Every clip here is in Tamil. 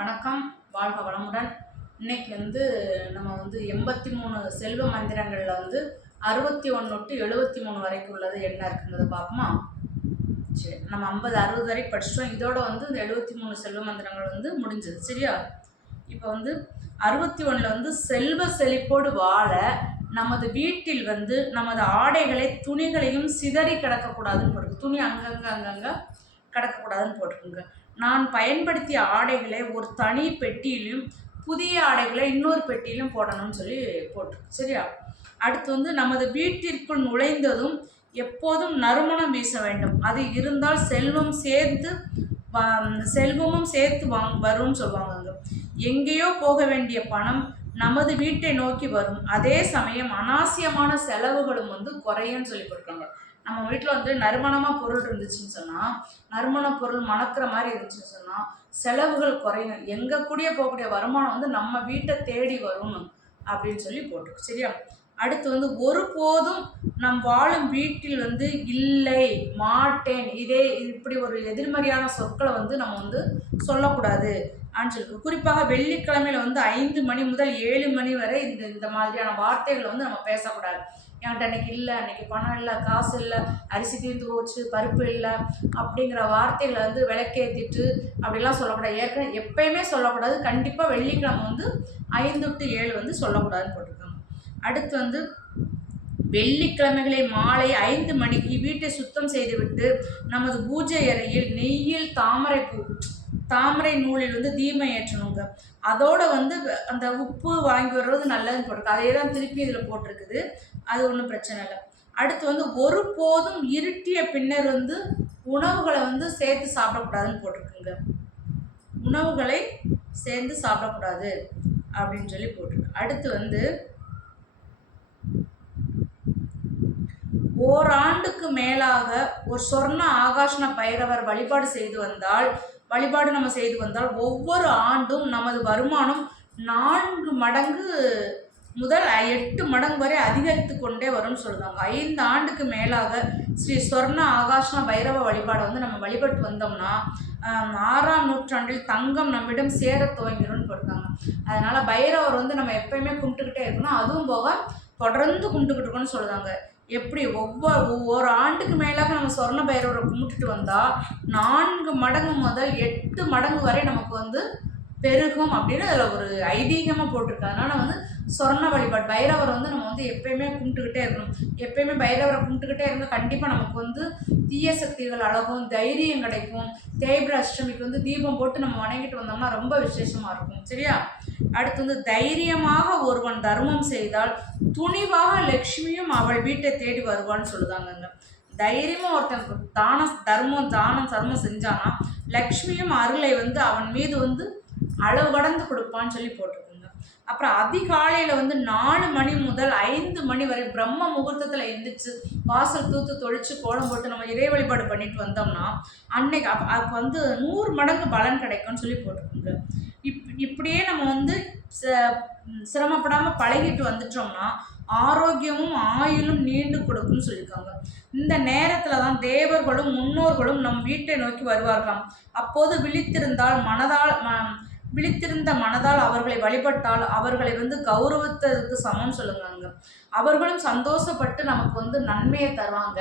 வணக்கம், வாழ்க வளமுடன். இன்னைக்கு நம்ம 83 செல்வ மந்திரங்களில் 61 to 73 வரைக்கும் உள்ளது என்ன இருக்குங்கிறத பார்ப்போமா? சரி, நம்ம 50 60 வரைக்கும் படிச்சிட்டோம். இதோட இந்த 73 செல்வ மந்திரங்கள் முடிஞ்சது. சரியா? இப்போ 61ல் செல்வ செழிப்போடு வாழ நமது வீட்டில் நமது ஆடைகளை துணிகளையும் சிதறி கிடக்கக்கூடாதுன்னு போட்டிருக்கு. துணி அங்கங்கே கிடக்கக்கூடாதுன்னு போட்டிருக்குங்க. நான் பயன்படுத்திய ஆடைகளை ஒரு தனி பெட்டியிலும் புதிய ஆடைகளை இன்னொரு பெட்டியிலும் போடணும்னு சொல்லி போட்டிருக்கு. சரியா? அடுத்து நமது வீட்டிற்குள் நுழைந்ததும் எப்போதும் நறுமணம் வீச வேண்டும். அது இருந்தால் செல்வமும் சேர்த்து வரும்னு சொல்லுவாங்க. எங்கேயோ போக வேண்டிய பணம் நமது வீட்டை நோக்கி வரும். அதே சமயம் அனாவசியமான செலவுகளும் குறையும்னு சொல்லி போட்டிருக்காங்க. நம்ம வீட்டில் நறுமணமாக பொருள் இருந்துச்சுன்னு சொன்னால், நறுமண பொருள் மணக்கிற மாதிரி இருந்துச்சுன்னு சொன்னால் செலவுகள் குறையும். எங்கே கூடிய போகக்கூடிய வருமானம் நம்ம வீட்டை தேடி வரும் அப்படின்னு சொல்லி போட்டிருக்கு. சரியா? அடுத்து ஒருபோதும் நம் வாழும் வீட்டில் இல்லை, மாட்டேன், இப்படி ஒரு எதிர்மறையான சொற்களை நம்ம சொல்லக்கூடாது அப்படின்னு சொல்லிருக்கு. குறிப்பாக வெள்ளிக்கிழமையில 5 மணி முதல் 7 மணி வரை இந்த மாதிரியான வார்த்தைகளை நம்ம பேசக்கூடாது. என்கிட்ட அன்றைக்கி இல்லை, அன்றைக்கி பணம் இல்லை, காசு இல்லை, அரிசி தீர்ந்து போச்சு, பருப்பு இல்லை அப்படிங்கிற வார்த்தைகளை விளக்கேற்றிட்டு அப்படிலாம் சொல்லக்கூடாது. எப்பயுமே சொல்லக்கூடாது. கண்டிப்பாக வெள்ளிக்கிழமை 5 to 7 சொல்லக்கூடாதுன்னு போட்டிருக்காங்க. அடுத்து வெள்ளிக்கிழமைகளை மாலை 5 மணிக்கு வீட்டை சுத்தம் செய்துவிட்டு நமது பூஜை அறையில் நெய்யில் தாமரை நூலில் தீபம் ஏற்றணுங்க. அதோட அந்த உப்பு வாங்கி வர்றது நல்லதுன்னு போட்டிருக்கு. அதே தான் திருப்பி இதில் போட்டிருக்குது. அது ஒன்றும் பிரச்சனை இல்லை. அடுத்து ஒருபோதும் இருட்டிய பின்னர் உணவுகளை சேர்த்து சாப்பிடக்கூடாதுன்னு போட்டிருக்குங்க. உணவுகளை சேர்ந்து சாப்பிடக்கூடாது அப்படின்னு சொல்லி போட்டிருக்கு. அடுத்து ஓராண்டுக்கு மேலாக ஒரு சொர்ண ஆகாஷ்ண பைரவர் வழிபாடு நம்ம செய்து வந்தால் ஒவ்வொரு ஆண்டும் நமது வருமானம் 4 மடங்கு முதல் 8 மடங்கு வரை அதிகரித்து கொண்டே வரும்னு சொல்லுவாங்க. 5 ஆண்டுக்கு மேலாக ஸ்ரீ சொர்ண ஆகாஷ்ண பைரவ வழிபாடு நம்ம வழிபட்டு வந்தோம்னா 6ஆம் நூற்றாண்டில் தங்கம் நம்மிடம் சேர துவங்கிடும்னு போட்டாங்க. அதனால பைரவர் நம்ம எப்பயுமே கும்பிட்டுக்கிட்டே இருக்கணும். அதுவும் போக தொடர்ந்து கும்பிட்டுக்கிட்டு இருக்கணும்னு சொல்லுவாங்க. எப்படி ஒவ்வொரு ஆண்டுக்கு மேலாக நம்ம சொர்ண பைரவரை கும்பிட்டுட்டு வந்தால் 4 மடங்கு முதல் 8 மடங்கு வரை நமக்கு பெருகும் அப்படின்னு அதில் ஒரு ஐதீகமாக போட்டிருக்கு. அதனால் சொர்ண வழிபாடு பைரவர் நம்ம எப்பயுமே கும்பிட்டுக்கிட்டே இருக்கணும். எப்பயுமே பைரவரை கும்பிட்டுக்கிட்டே இருந்தால் கண்டிப்பாக நமக்கு தீய சக்திகள் அழகும், தைரியம் கிடைக்கும். தேய்பிர அஷ்டமிக்கு தீபம் போட்டு நம்ம வணங்கிட்டு வந்தோம்னா ரொம்ப விசேஷமாக இருக்கும். சரியா? அடுத்து தைரியமாக ஒருவன் தர்மம் செய்தால் துணிவாக லக்ஷ்மியும் அவள் வீட்டை தேடி வருவான்னு சொல்லுதாங்க. தைரியமாக ஒருத்தன் தானம் செஞ்சானா லக்ஷ்மியும் அருளை அவன் மீது அளவு கடந்து கொடுப்பான்னு சொல்லி போட்டிருக்குங்க. அப்புறம் அதிகாலையில் 4 மணி முதல் 5 மணி வரை பிரம்ம முகூர்த்தத்தில் எழுந்திரிச்சு வாசல் தூத்து தொழிச்சு கோலம் போட்டு நம்ம இறை வழிபாடு பண்ணிட்டு வந்தோம்னா அன்னைக்கு அப்போ 100 மடங்கு பலன் கிடைக்கும்னு சொல்லி போட்டிருக்குங்க. இப்படியே நம்ம சிரமப்படாமல் பழகிட்டு வந்துட்டோம்னா ஆரோக்கியமும் ஆயுளும் நீண்டு கொடுக்கும்னு சொல்லியிருக்காங்க. இந்த நேரத்தில் தான் தேவர்களும் முன்னோர்களும் நம் வீட்டை நோக்கி வருவார்களாம். அப்போது விழித்திருந்த மனதால் அவர்களை வழிபட்டால் அவர்களை கௌரவித்ததுக்கு சமம் சொல்லுவாங்க. அவர்களும் சந்தோஷப்பட்டு நமக்கு நன்மையை தருவாங்க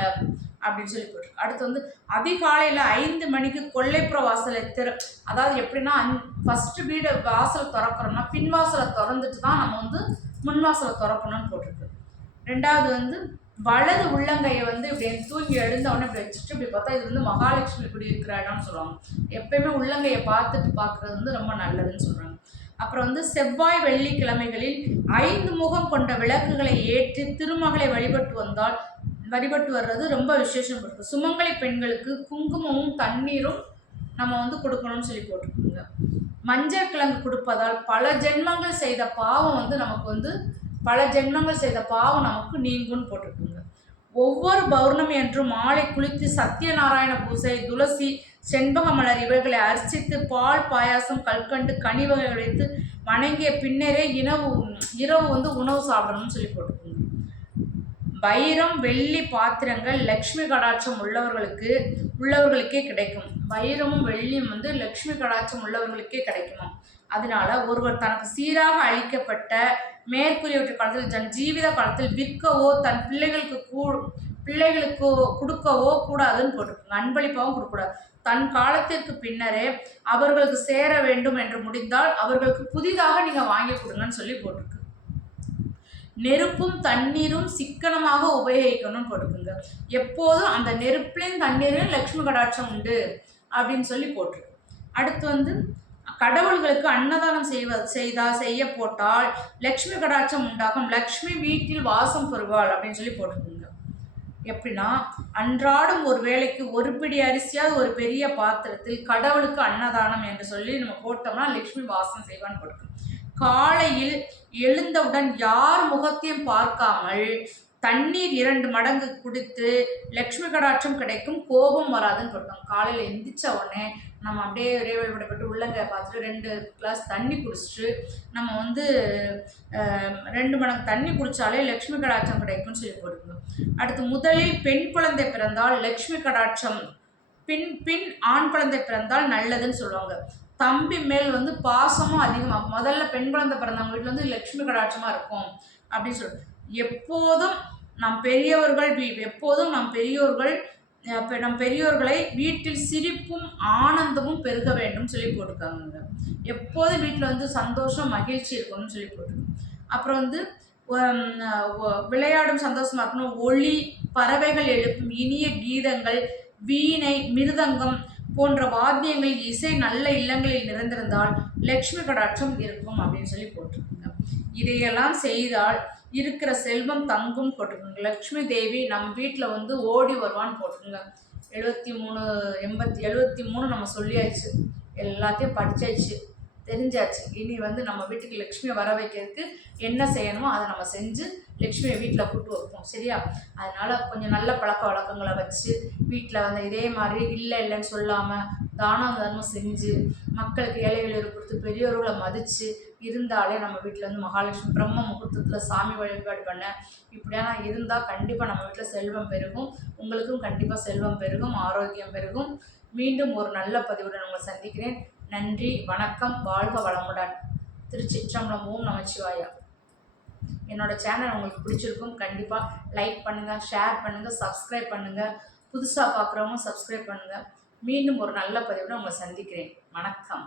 அப்படின்னு சொல்லி போட்டிருக்கு. அடுத்து அதிகாலையில் 5 மணிக்கு கொல்லைப்புற வாசலை அதாவது எப்படின்னா ஃபஸ்ட்டு வீடு வாசல் திறக்கிறோம்னா பின்வாசலை திறந்துட்டு தான் நம்ம முன்வாசலை திறக்கணும்னு போட்டிருக்கு. 2வது வலது உள்ளங்கையை இப்படி தூங்கி எழுந்த உடனே இப்படி வச்சுட்டு இப்படி பார்த்தா இது மகாலட்சுமி இப்படி இருக்கிற இடம்னு சொல்லுவாங்க. எப்பயுமே உள்ளங்கையை பார்க்குறது ரொம்ப நல்லதுன்னு சொல்கிறாங்க. அப்புறம் செவ்வாய் வெள்ளிக்கிழமைகளில் 5 முகம் கொண்ட விளக்குகளை ஏற்றி திருமகளை வழிபட்டு வர்றது ரொம்ப விசேஷம் இருக்குது. சுமங்கலி பெண்களுக்கு குங்குமமும் தண்ணீரும் நம்ம கொடுக்கணும்னு சொல்லி போட்டிருக்கோங்க. மஞ்சள் கிழங்கு கொடுப்பதால் பல ஜென்மங்கள் செய்த பாவம் நமக்கு நீங்கும்னு போட்டிருக்குங்க. ஒவ்வொரு பௌர்ணமி அன்றும் மாலை குளித்து சத்யநாராயண பூசை, துளசி, செண்பக மலர் இவைகளை அர்ச்சித்து பால், பாயாசம், கல்கண்டு, கனி வகைகள் வைத்து வணங்கிய பின்னரே இரவு உணவு சாப்பிடணும்னு சொல்லி போட்டிருக்குங்க. வைரம் வெள்ளி பாத்திரங்கள் லக்ஷ்மி கடாட்சம் உள்ளவர்களுக்கே கிடைக்கும். வைரமும் வெள்ளியும் வந்து லக்ஷ்மி கடாட்சம் உள்ளவர்களுக்கே கிடைக்குமா. அதனால ஒருவர் தனக்கு சீராக அளிக்கப்பட்ட மேற்கூறியவற்றை காலத்தில் தன் ஜீவித காலத்தில் விற்கவோ தன் பிள்ளைகளுக்கு கொடுக்கவோ கூடாதுன்னு போட்டிருக்குங்க. அன்பளிப்பாகவும் கொடுக்கக்கூடாது. தன் காலத்திற்கு பின்னரே அவர்களுக்கு சேர வேண்டும் என்று முடிந்தால் அவர்களுக்கு புதிதாக நீங்க வாங்கி கொடுங்கன்னு சொல்லி போட்டிருக்கு. நெருப்பும் தண்ணீரும் சிக்கனமாக உபயோகிக்கணும்னு போட்டுக்குங்க. எப்போதும் அந்த நெருப்புலையும் தண்ணீரையும் லக்ஷ்மி கடாட்சம் உண்டு அப்படின்னு சொல்லி போட்டிருக்கு. அடுத்து வந்து கடவுள்களுக்கு அன்னதானம் செய்ய போட்டால் லக்ஷ்மி கடாட்சம் உண்டாகும், லக்ஷ்மி வீட்டில் வாசம் பெறுவாள் அப்படின்னு சொல்லி போட்டுக்குங்க. எப்படின்னா அன்றாடம் ஒரு வேளைக்கு ஒரு பிடி அரிசியாவது ஒரு பெரிய பாத்திரத்தில் கடவுளுக்கு அன்னதானம் என்று சொல்லி நம்ம போட்டோம்னா லக்ஷ்மி வாசம் செய்வான்னு போட்டுக்கணும். காலையில் எழுந்தவுடன் யார் முகத்தையும் பார்க்காமல் தண்ணீர் 2 மடங்கு குடித்து லக்ஷ்மி கடாட்சம் கிடைக்கும், கோபம் வராதுன்னு போட்டோம். காலையில் எந்திரிச்ச உடனே நம்ம அப்படியே இறைவல் விடப்பட்டு உள்ளங்க பார்த்துட்டு 2 கிளாஸ் தண்ணி குடிச்சிட்டு நம்ம வந்து 2 மடங்கு தண்ணி குடித்தாலே லக்ஷ்மி கடாட்சம் கிடைக்கும்னு சொல்லி போட்டுக்கணும். அடுத்து முதலில் பெண் குழந்தை பிறந்தால் லக்ஷ்மி கடாட்சம், பின் ஆண் குழந்தை பிறந்தால் நல்லதுன்னு சொல்லுவாங்க. தம்பி மேல் வந்து பாசமும் அதிகமாகும். முதல்ல பெண் குழந்தை பிறந்தவங்க வீட்டில் வந்து லக்ஷ்மி கடாட்சமாக இருக்கும் அப்படின்னு சொல்லி எப்போதும் நம் பெரியோர்களை வீட்டில் சிரிப்பும் ஆனந்தமும் பெருக வேண்டும் சொல்லி போட்டுருக்காங்க. எப்போதும் வீட்டில் வந்து சந்தோஷம் மகிழ்ச்சி இருக்கணும்னு சொல்லி போட்டுருக்காங்க. அப்புறம் வந்து விளையாடும் சந்தோஷமா இருக்கணும். ஒளி, பறவைகள் எழுப்பும் இனிய கீதங்கள், வீணை, மிருதங்கம் போன்ற வாத்தியங்களில் இசை நல்ல இல்லங்களில் நிறைந்திருந்தால் லக்ஷ்மி கடாட்சம் இருக்கும் அப்படின்னு சொல்லி போட்டிருக்குங்க. இதையெல்லாம் செய்தால் இருக்கிற செல்வம் தங்கும் போட்டிருக்குங்க. லக்ஷ்மி தேவி நம் வீட்டில் வந்து ஓடி வருவான்னு போட்டிருக்குங்க. 73 நம்ம சொல்லியாச்சு, எல்லாத்தையும் படிச்சாச்சு, தெரிஞ்சாச்சு. இனி வந்து நம்ம வீட்டுக்கு லக்ஷ்மியை வர வைக்கிறதுக்கு என்ன செய்யணுமோ அதை நம்ம செஞ்சு லக்ஷ்மியை வீட்டில் கூட்டு வைப்போம். சரியா? அதனால் கொஞ்சம் நல்ல பழக்க வழக்கங்களை வச்சு வீட்டில் வந்து இதே மாதிரி இல்லைன்னு சொல்லாமல் தானம் தர்மம் செஞ்சு மக்களுக்கு ஏழைகளை கொடுத்து பெரியோர்களை மதித்து இருந்தாலே நம்ம வீட்டில் வந்து மகாலட்சுமி பிரம்ம முகூர்த்தத்தில் சாமி வழிபாடு பண்ண இப்படியான இருந்தால் கண்டிப்பாக நம்ம வீட்டில் செல்வம் பெருகும். உங்களுக்கும் கண்டிப்பாக செல்வம் பெருகும், ஆரோக்கியம் பெருகும். மீண்டும் ஒரு நல்ல பதிவுடன் உங்களை சந்திக்கிறேன். நன்றி, வணக்கம், வாழ்க வளமுடன். திருச்சிற்றம்பலம். ஓம் நமச்சிவாயா. என்னோட சேனல் உங்களுக்கு பிடிச்சிருக்கும். கண்டிப்பாக லைக் பண்ணுங்கள், ஷேர் பண்ணுங்கள், சப்ஸ்கிரைப் பண்ணுங்கள். புதுசாக பார்க்குறவங்க சப்ஸ்கிரைப் பண்ணுங்கள். மீண்டும் ஒரு நல்ல பதிவுடன் உங்களை சந்திக்கிறேன். வணக்கம்.